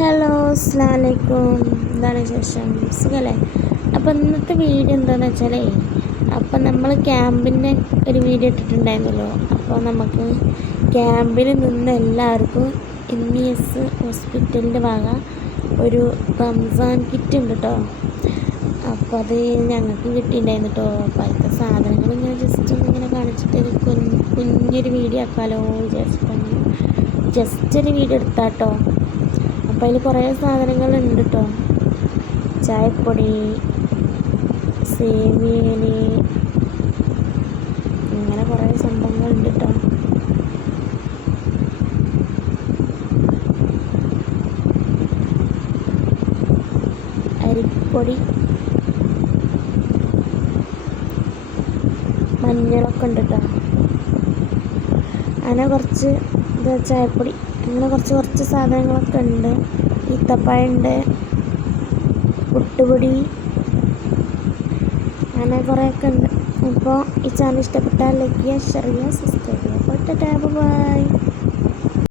Hello അസ്സലാമു അലൈക്കും. എന്താണ് വിശേഷം? സുഖമല്ലേ? അപ്പോൾ ഇന്നത്തെ വീഡിയോ എന്താണെന്ന് വെച്ചാലേ, അപ്പം നമ്മൾ ക്യാമ്പിൻ്റെ ഒരു വീഡിയോ ഇട്ടിട്ടുണ്ടായിരുന്നല്ലോ. അപ്പോൾ നമുക്ക് ക്യാമ്പിൽ നിന്ന് എല്ലാവർക്കും MES ഹോസ്പിറ്റലിൻ്റെ വക ഒരു റംസാൻ കിറ്റ് ഉണ്ട് കേട്ടോ. അപ്പോൾ അത് ഞങ്ങൾക്ക് കിട്ടിയിട്ടുണ്ടായിരുന്നു കേട്ടോ. അപ്പോൾ അതിൻ്റെ സാധനങ്ങൾ ഇങ്ങനെ ജസ്റ്റ് ഒന്നിങ്ങനെ കാണിച്ചിട്ട് കുഞ്ഞൊരു വീഡിയോ ആക്കാമല്ലോ വിചാരിച്ചിട്ടാണ് ജസ്റ്റ് ഒരു വീഡിയോ എടുത്താട്ടോ. അപ്പോൾ അതിൽ കുറേ സാധനങ്ങളുണ്ട് കേട്ടോ. ചായപ്പൊടി, സേമിയൻ, അങ്ങനെ കുറേ സംഭവങ്ങളുണ്ട് കേട്ടോ. അരിപ്പൊടി, മഞ്ഞളൊക്കെ ഉണ്ട് കേട്ടോ. അങ്ങനെ കുറച്ച് ചായപ്പൊടി, അങ്ങനെ കുറച്ച് സാധനങ്ങളൊക്കെ ഉണ്ട്. ഈത്തപ്പഴമുണ്ട്, പുട്ടുപൊടി, അങ്ങനെ കുറേയൊക്കെ ഉണ്ട്. അപ്പോൾ ഈ ചാനൽ ഇഷ്ടപ്പെട്ടാൽ ലൈക്ക് ചെയ്യുക, ഷെയർ ചെയ്യുക, സബ്സ്ക്രൈബ് ചെയ്യുക. ബൈ.